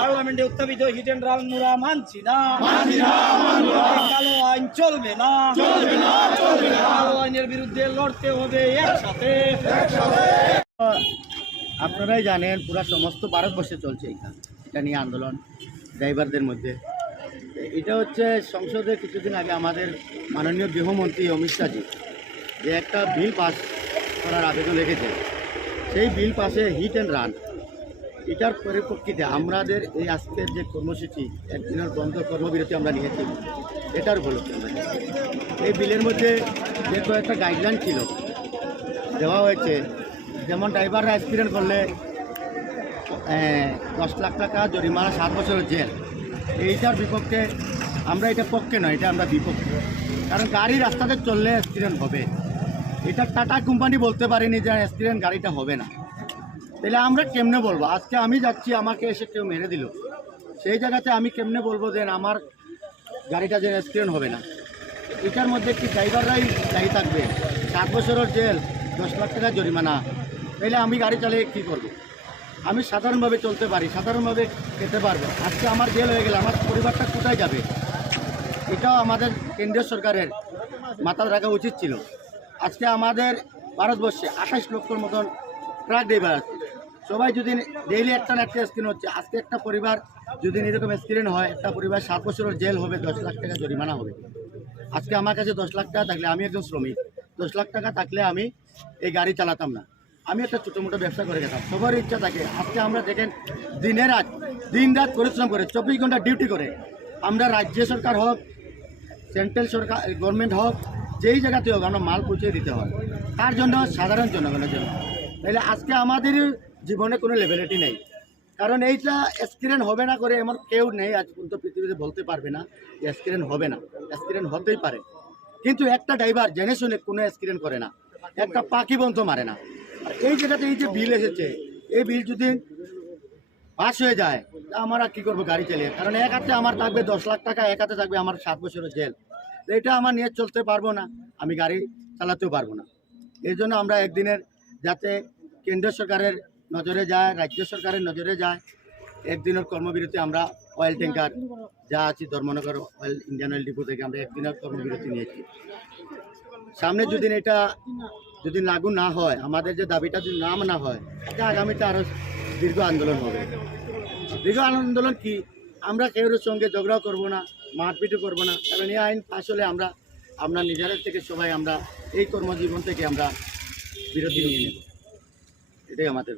পার্লামেন্টে উত্থাপিত hit and run Mura মানছি না। কালো আইন চলবে না। কালো আইনের বিরুদ্ধে লড়তে হবে একসাথে। আপনারাই জানেন, পুরা সমস্ত ভারতবর্ষে চলছে এটা এটা নিয়ে আন্দোলন, ড্রাইভারদের মধ্যে। এটা হচ্ছে সংসদে কিছুদিন আগে আমাদের মাননীয় গৃহমন্ত্রী অমিত শাহজি যে একটা বিল পাস করার আবেদন রেখেছেন সেই বিল পাশে হিট অ্যান্ড রান। এটার পরিপ্রেক্ষিতে আমাদের এই আজকের যে কর্মসূচি একদিনের বন্ধ কর্মবিরতি আমরা নিয়েছি, এটার উপলক্ষে এই বিলের মধ্যে যে কয়েকটা গাইডলাইন ছিল, দেওয়া হয়েছে, যেমন ড্রাইভাররা অ্যাক্সিডেন্ট করলে দশ লাখ টাকা জরিমানা, সাত বছরের জেল। এইটার বিপক্ষে আমরা এটা পক্ষে নয়, এটা আমরা বিপক্ষে। কারণ গাড়ি রাস্তাতে চললে অ্যাক্সিডেন্ট হবে। এটা টাটা কোম্পানি বলতে পারেনি যে অ্যাক্সিডেন্ট গাড়িটা হবে না। তাহলে আমরা কেমনে বলব? আজকে আমি যাচ্ছি, আমাকে এসে কেউ মেরে দিল। সেই জায়গাতে আমি কেমনে বলব যে আমার গাড়িটা যে অ্যাক্সিডেন্ট হবে না? এটার মধ্যে কি ড্রাইভাররাই দায়ী থাকবে। সাত বছরের জেল, দশ লাখ টাকা জরিমানা। তাহলে আমি গাড়ি চালিয়ে কী করব? আমি সাধারণভাবে চলতে পারি, সাধারণভাবে খেতে পারব। আজকে আমার জেল হয়ে গেলে, আমার পরিবারটা কোথায় যাবে? এটাও আমাদের কেন্দ্রীয় সরকারের মাথায় রাখা উচিত ছিল। আজকে আমাদের ভারতবর্ষে আঠাশ লক্ষর মতন ট্রাক ড্রাইভার আছে। সবাই যদি ডেইলি একটা না একটা স্ক্রিন হচ্ছে, আজকে একটা পরিবার যদি এরকম স্ক্রিন হয়, একটা পরিবার সাত বছরের জেল হবে, দশ লাখ টাকা জরিমানা হবে। আজকে আমার কাছে দশ লাখ টাকা থাকলে আমি একজন শ্রমিক। দশ লাখ টাকা থাকলে আমি এই গাড়ি চালাতাম না। আমি একটা ছোটো মোটো ব্যবসা করে গেতাম সবার ইচ্ছা থাকে, আজকে আমরা দেখেন দিনের রাত, দিন রাত পরিশ্রম করে, চব্বিশ ঘণ্টা ডিউটি করে। আমরা রাজ্য সরকার হোক সেন্ট্রাল সরকার গভর্নমেন্ট হোক যেই জায়গাতে হোক আমরা মাল পৌঁছে দিতে হয়। তার জন্য সাধারণ জনগণের জন্য। তাহলে আজকে আমাদের জীবনে কোনো লেভেলিটি নেই। কারণ এইটা অ্যাক্সিডেন্ট হবে না করে এমন কেউ নেই, আজ পর্যন্ত পৃথিবীতে বলতে পারবে না যে অ্যাক্সিডেন্ট হবে না। অ্যাক্সিডেন্ট হতেই পারে। কিন্তু একটা ড্রাইভার জেনে শুনে কোনো অ্যাক্সিডেন্ট করে না। একটা পাখি বন্ধ মারে না। এই জায়গাতে এই যে বিল এসেছে, এই বিল যদি পাস হয়ে যায়, তা আমরা কি করব গাড়ি চালিয়ে? কারণ এক হাতে আমার থাকবে দশ লাখ টাকা, এক হাতে থাকবে আমার সাত বছরের জেল। এটা আমার নিয়ে চলতে পারব না, আমি গাড়ি চালাতেও পারব না। এই জন্য আমরা একদিনের যাতে কেন্দ্র সরকারের নজরে যায়, রাজ্য সরকারের নজরে যায়, একদিনের কর্মবিরতি আমরা অয়েল ট্যাঙ্কার যা আছি Dharmanagar oil Indian oil depot থেকে আমরা একদিনের কর্মবিরতি নিয়েছি। সামনে যদি এটা যদি লাগু না হয়, আমাদের যে দাবিটা যদি নাম না হয় তা আগামীতে আরও দীর্ঘ আন্দোলন হবে। দীর্ঘ আন্দোলন কি? আমরা কেউর সঙ্গে ঝগড়াও করব না, মারপিটও করব না। কারণ এই আইন পাশ হলে আমরা আমরা নিজেদের থেকে সবাই আমরা, এই কর্মজীবন থেকে আমরা বিরতি নিয়ে নেব। এটাই আমাদের